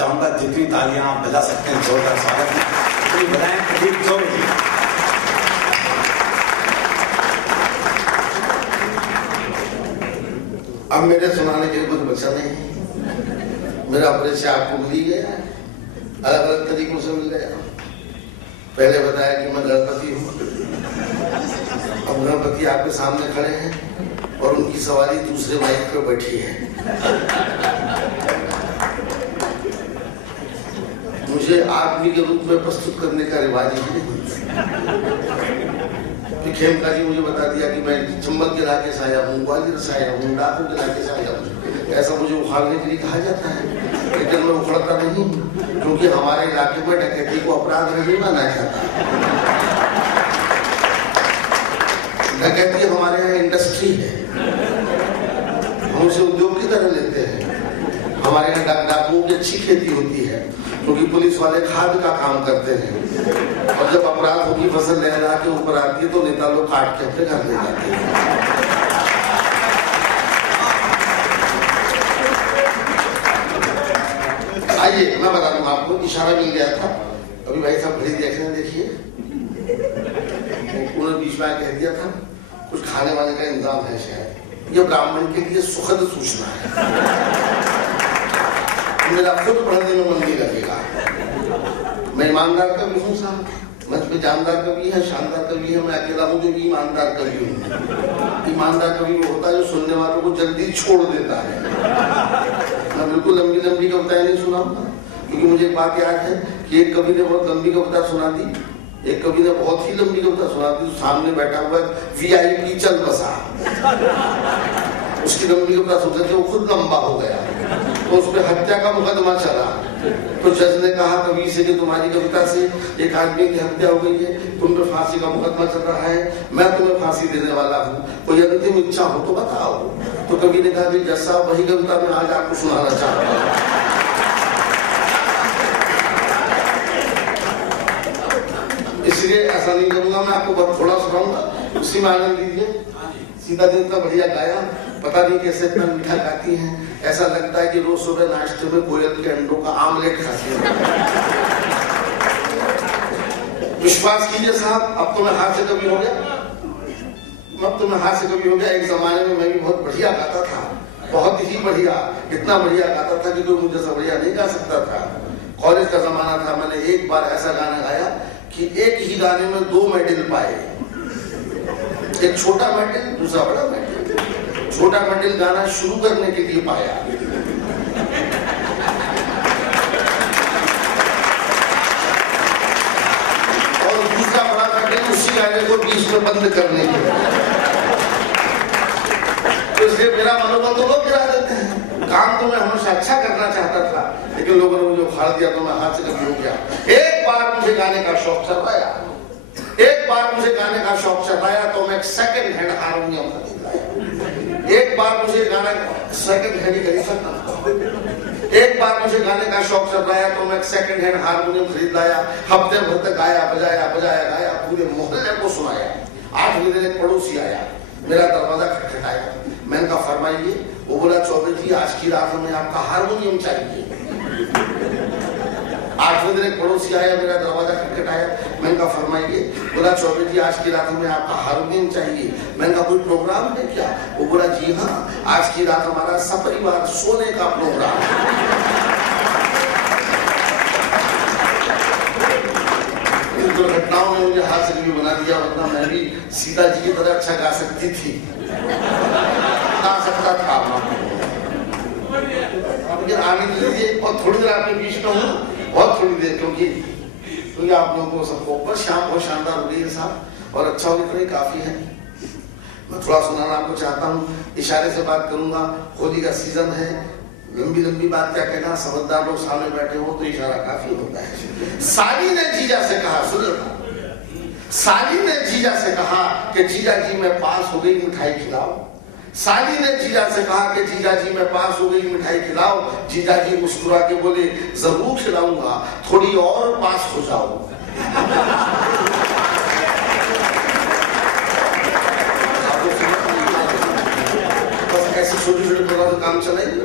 चाहूंगा जितनी तालियां आप बजा सकते हैं जोरदार स्वागत है, उतनी बजाएं प्रदीप चौबे जी। अब मेरे सुनाने के कुछ बचा नहीं, मेरा परिचय आपको मिल ही गया, अलग अलग तरीकों से मिल गया। पहले बताया कि मैं गणपति हूँ, अब गणपति आपके सामने खड़े हैं और उनकी सवारी दूसरे माइक पर बैठी है। मुझे आदमी के रूप में प्रस्तुत करने का रिवाज ही नहीं। खेमका जी मुझे बता दिया कि मैं चंबल के इलाके से आया हूँ, ग्वालियर से आया हूँ, डाकू के इलाके से आया हूँ, ऐसा मुझे उखाड़ने के लिए कहा जाता है, लेकिन मैं उखड़ता नहीं, क्योंकि हमारे इलाके में डकैती को अपराध नहीं माना जाता। डकैती हमारे यहाँ इंडस्ट्री है, हम उसे उद्योग की तरह लेते हैं। हमारे यहाँ डाकुओं की अच्छी खेती होती है, क्योंकि पुलिस वाले खाद का काम करते हैं, और जब अपराधों की फसल लहरा के ऊपर आती है तो नेता लोग काट के अपने घर ले जाते हैं। आइए मैं बता दूं आपको, इशारा मिल गया था अभी, भाई साहब घड़ी देख रहे हैं, देखिए उन्होंने बीच में कह दिया था कुछ खाने वाले का इंतजाम है शायद, ये ब्राह्मण के लिए सुखद सूचना है। मेरा खुद पढ़ने में मन नहीं लगेगा। मैं ईमानदार कवि हूँ साहब, मंच पे जानदार कवि है, शानदार कवि है, मैं अकेला हूँ जो भी ईमानदार कवि हूँ। ईमानदार कवि वो होता है जो सुनने वालों को जल्दी छोड़ देता है। मैं बिल्कुल लंबी लंबी कविताएं नहीं सुनाऊंगा, क्योंकि मुझे एक बात याद है कि एक कवि ने बहुत लंबी कविता सुना दी, एक कवि ने बहुत ही लंबी कविता सुना दी, सामने बैठा हुआ VIP चल बसा, उसकी लंबी कविता सुनते थे, वो खुद लंबा हो गया, तो उस पर हत्या का मुकदमा चला। तो जज ने कहा कवि से कि तुम्हारी कविता से एक आदमी की हत्या हो गई है, तुम पे फांसी का मुकदमा चल रहा है, मैं तुम्हें फांसी देने वाला हूँ, कोई अंतिम इच्छा हो तो बताओ। तो कवि ने कहा कि जज साहब वही कविता मैं आज आपको सुनाना चाहता हूँ। इसलिए ऐसा नहीं करूंगा, मैं आपको बहुत थोड़ा सुनाऊंगा, उसी में आनंद लीजिए। सीता जी इतना बढ़िया गाया, पता नहीं कैसे इतना मीठा गाती हैं, ऐसा लगता है कि रोज सुबह नाश्ते में कोयल के अंडों का आमलेट खाती हैं। विश्वास कीजिए साहब, अब तो मैं हाथ से कवि हो गया, अब तो मैं हाथ से कवि हो गया। एक जमाने में मैं भी बहुत बढ़िया गाता था, बहुत ही बढ़िया, इतना बढ़िया गाता था कि कोई मुझे से बढ़िया नहीं गा सकता था। कॉलेज का जमाना था, मैंने एक बार ऐसा गाना गाया कि एक ही गाने में 2 मेडल पाए, एक छोटा मेडल, दूसरा बड़ा मेडल। छोटा मेडल गाना शुरू करने के लिए पाया, और दूसरा बड़ा मेडल उसी गाने को बीच में बंद करने के लिए। तो इसलिए मेरा मनोबल तो लोग गिरा देते हैं। काम तो मैं हमेशा अच्छा करना चाहता था, लेकिन लोगों ने मुझे उखाड़ दिया, तो मैं हाथ से कभी हो गया। एक बार मुझे गाने का शौक चलाया, एक बार मुझे गाने का शौक चलाया तो मैं एक सेकंड हैंड हारमोनियम खरीद लाया। एक बार मुझे गाना सेकंड हैंड खरीद सकता, एक बार मुझे गाने का शौक चलाया तो मैं एक सेकंड हैंड हारमोनियम खरीद लाया। हफ्ते भर तक गाया बजाया बजाया गाया, पूरे मोहल्ले को सुनाया। 8 बजे एक पड़ोसी आया, मेरा दरवाजा खटखटाया, मैंने कहा फरमाइए। वो बोला चौबे जी आज की रात में आपका हारमोनियम चाहिए। 8 बजे एक पड़ोसी आया, मेरा दरवाजा खटखटाया, मैंने कहा फरमाइए। बोला चौबे जी आज की रात में आपका हारमोनियम चाहिए। मैंने कहा कोई प्रोग्राम है क्या? वो बोला जी हाँ, आज की रात हमारा सपरिवार सोने का प्रोग्राम है। इन दुर्घटनाओं ने मुझे हाथ से भी बना दिया, वरना मैं भी सीता जी की तरह अच्छा गा सकती थी, गा सकता था। लेकिन आगे दीजिए, और थोड़ी देर आपके बीच में हूँ, बहुत थोड़ी देर, क्योंकि आप लोगों को सबको ऊपर शाम बहुत शानदार हो रही है साहब, और अच्छा हो इतना ही काफी है। मैं थोड़ा सुनाना आपको चाहता हूँ, इशारे से बात करूंगा, होली का सीजन है, लंबी लंबी बात क्या कहना, समझदार लोग सामने बैठे हो तो इशारा काफी होता है। साली ने जीजा से कहा, सुनो, साली ने जीजा से कहा कि जीजा जी मैं पास हो गई, मिठाई खिलाओ। साली ने जीजा से कहा कि जीजा जी मैं पास हो गई, मिठाई खिलाओ। जीजा जी मुस्कुरा के बोले जरूर खिलाऊंगा, थोड़ी और पास हो जाओ। बस ऐसे छोटे छोटे प्रोग्राम काम चलाइए।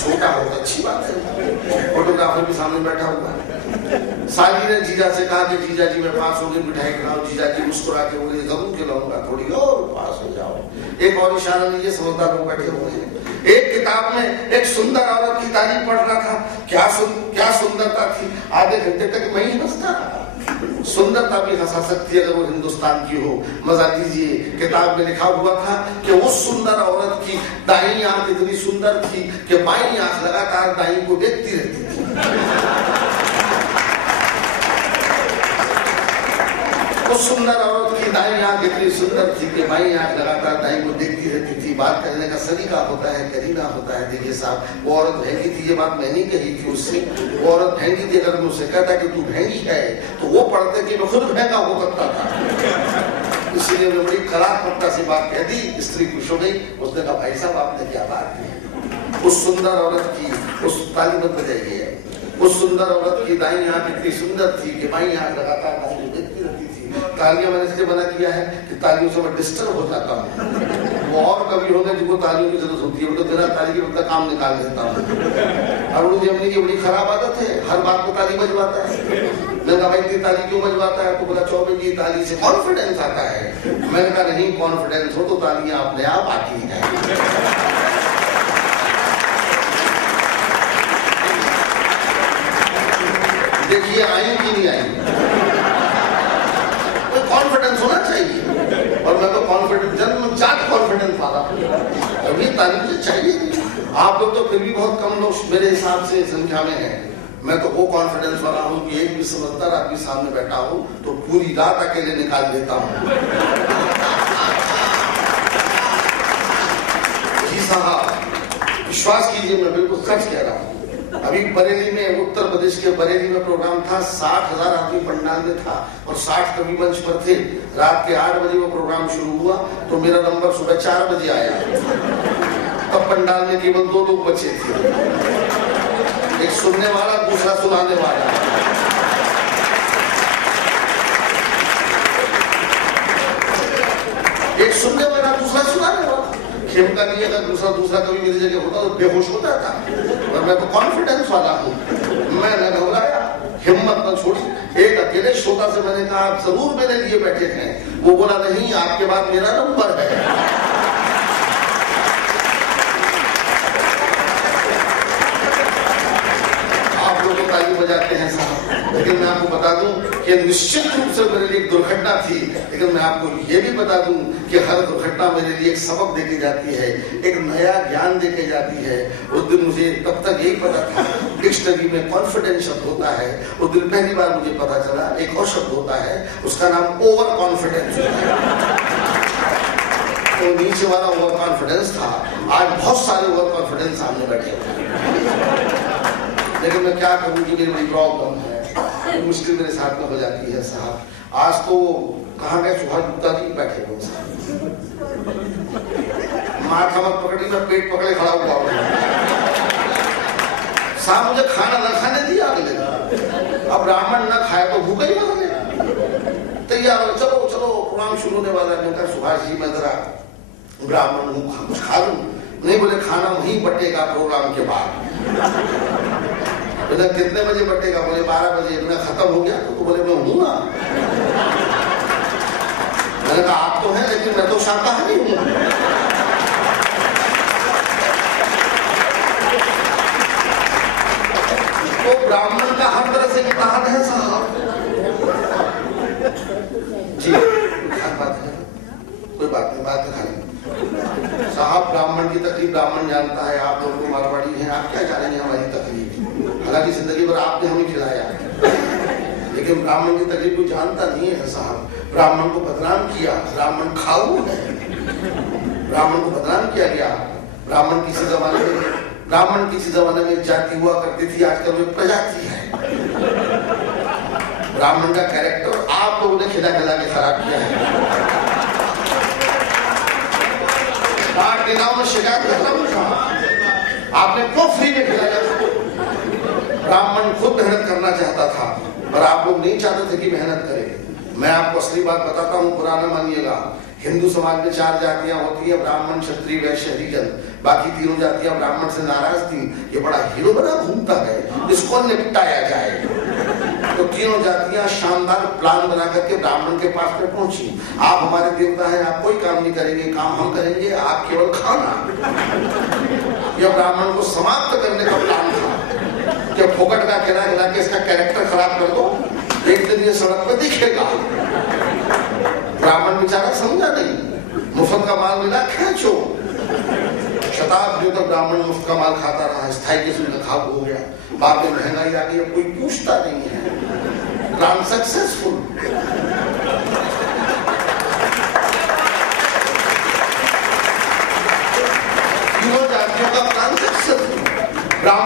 छोटा हो तो अच्छी बात है, फोटोग्राफर भी सामने बैठा हुआ है। साली ने जीजा से कहा कि जीजा जी मैं पास हो गई, मिठाई खिलाओ। जीजा जी मुस्कुरा के बोले जरूर खिलाऊंगा, थोड़ी और पास हो जाओ। एक और इशारा नहीं, ये समझदार लोग बैठे हुए हैं। एक किताब में एक सुंदर औरत की तारीफ पढ़ रहा था, क्या सुंदरता थी, आधे घंटे तक मैं ही हंसता रहा। सुंदरता भी हंसा सकती है अगर वो हिंदुस्तान की हो। मजा लीजिए, किताब में लिखा हुआ था कि उस सुंदर औरत की दाईं आंख इतनी सुंदर थी कि बाईं आंख लगातार दाईं को देखती रहती थी। उस सुंदर औरत की दाईं आंख इतनी सुंदर थी कि बाईं आंख लगातार दाईं को देखती रहती थी। बात करने का सलीका होता है, करीना होता है। देखिए साहब, वो औरत महंगी थी, ये बात मैं नहीं कही थी उससे। वो औरत महंगी थी, अगर मैं उससे कहता कि तू महंगी है तो वो पढ़ते कि मैं खुद महंगा हो सकता था। इसीलिए मैं बड़ी खराब पत्ता से बात कह दी। स्त्री खुश हो गई, उसने कहा भाई साहब आपने क्या बात की। उस सुंदर औरत की उस ताली मत बजाइए। उस सुंदर औरत की दाईं आंख इतनी सुंदर थी कि बाईं आंख लगातार दाईं को देखती रहती थी। तालियां मैंने इसलिए मना किया है कि तालियों से मैं डिस्टर्ब हो जाता हूँ। वो और कभी होंगे जिनको तालियों की जरूरत होती है, तो बिना ताली के उनका काम निकाल देता हूँ। अरुण जेटली की बड़ी खराब आदत है, हर बात को ताली बजवाता है। मैंने कहा भाई ताली क्यों बजवाता है, तो बोला चौबे की ताली से कॉन्फिडेंस आता है। मैंने कहा नहीं, कॉन्फिडेंस हो तो तालियां अपने आप आती है। देखिए आई कि नहीं आई, तो कॉन्फिडेंस होना चाहिए। और मैं तो कॉन्फिडेंस, जन्मजात कॉन्फिडेंस वाला हूँ, अभी तारीफ से चाहिए। आप लोग तो फिर भी बहुत कम लोग मेरे हिसाब से संख्या में हैं। मैं तो वो कॉन्फिडेंस वाला हूँ कि एक भी समझदार आदमी सामने बैठा हो तो पूरी रात अकेले निकाल देता हूँ। जी साहब, विश्वास कीजिए मैं बिल्कुल सच कह रहा हूँ। अभी बरेली में, उत्तर प्रदेश के बरेली में प्रोग्राम था। 60,000 आदमी पंडाल में था और 60 कवि मंच पर थे। रात के 8 बजे वो प्रोग्राम शुरू हुआ तो मेरा नंबर सुबह 4 बजे आया। तब पंडाल में केवल 2 लोग बचे थे, एक सुनने वाला, दूसरा सुनाने वाला। एक सुनने वाला, दूसरा सुनाने वाला। खेमका नहीं, अगर दूसरा कभी मेरी जगह होता तो बेहोश होता था। और मैं तो कॉन्फिडेंस वाला हूँ, मैं न घबराया, हिम्मत न छोड़ी। एक अकेले श्रोता से मैंने कहा आप जरूर मेरे लिए बैठे हैं। वो बोला नहीं, आपके बाद मेरा नंबर है। आप लोग ताली बजाते हैं साहब, लेकिन मैं आपको बता दूं कि निश्चित रूप से मेरे लिए एक दुर्घटना थी। लेकिन मैं आपको ये भी बता दूं कि हर दुर्घटना मेरे लिए एक सबक देके जाती है, एक नया ज्ञान देके जाती है। उस दिन मुझे तब तक यही पता था डिक्शनरी में कॉन्फिडेंस शब्द होता है। उस दिन पहली बार मुझे पता चला एक और शब्द होता है, उसका नाम ओवर कॉन्फिडेंस होता है। तो नीचे वाला ओवर कॉन्फिडेंस था, आज बहुत सारे ओवर कॉन्फिडेंस सामने बैठे हुए। लेकिन मैं क्या करूं कि मेरी बड़ी प्रॉब्लम है, मुश्किल मेरे साथ में हो जाती है साहब। आज तो कहाँ गए सुभाष गुप्ता जी, बैठे हुए माथा मत पकड़ी, मैं पेट पकड़े खड़ा हुआ हूँ साहब। मुझे खाना न खाने दिया अगले दिन। अब ब्राह्मण न खाए तो भूखा ही मर गया। तैयार हो, चलो चलो प्रोग्राम शुरू होने वाला है। मैं कहा सुभाष जी मैं जरा ब्राह्मण हूँ, कुछ खा लूं। नहीं, बोले खाना वहीं बटेगा प्रोग्राम के बाद। कितने बजे बटेगा? बोले 12 बजे। मैं खत्म हो गया तो बोले मैं हूं ना। मैंने कहा आप तो हैं, लेकिन मैं तो शाकाहारी हूं। तो ब्राह्मण का हर तरह से इत्तेहाद है साहब। जी बात है, कोई बात नहीं, बात खाली साहब। ब्राह्मण की तकलीफ ब्राह्मण जानता है, आप लोग मारवाड़ी हैं, आप क्या जानेंगे हमारी तकलीफ। हालांकि जिंदगी भर आपने हमें खिलाया, लेकिन ब्राह्मण की तकलीफ को जानता नहीं है साहब। ब्राह्मण को बदनाम किया, ब्राह्मण खाऊ है, ब्राह्मण को बदनाम किया गया। ब्राह्मण किसी जमाने में जाति हुआ करती थी, आजकल वो प्रजाति है। ब्राह्मण का कैरेक्टर आप लोगों ने खिला खिला के खराब किया है। में शिकायत करता हूँ, आपने क्यों फ्री में खिलाया उसको? ब्राह्मण खुद मेहनत करना चाहता था, पर आप लोग नहीं चाहते थे कि मेहनत करे। मैं आपको असली बात बताता हूँ, पुराना मानिएगा। हिंदू समाज में 4 जातियां होती है, ब्राह्मण, क्षत्रिय, वैश्य, हरिजन। बाकी तीनों जातियां ब्राह्मण से नाराज थी, ये बड़ा हीरो बना घूमता है, इसको निपटाया जाए। तो तीनों जातियां शानदार प्लान बना करके ब्राह्मण के पास में पहुंची। आप हमारे देवता हैं, आप कोई काम नहीं करेंगे, काम हम करेंगे, आप केवल खाना। यह ब्राह्मण को समाप्त करने का प्लान था कि फोकट का खिला खिला के इसका कैरेक्टर खराब कर दो, एक दिन ये सड़क पर दिखेगा। ब्राह्मण बेचारा समझा नहीं, मुफ्त का माल मिला, खेचो। शताब्दियों तक ब्राह्मण मुफ्त का माल खाता रहा, स्थायी किस्म का खाब हो गया। बाद में महंगाई आ गई, कोई पूछता नहीं है, प्लान सक्सेसफुल।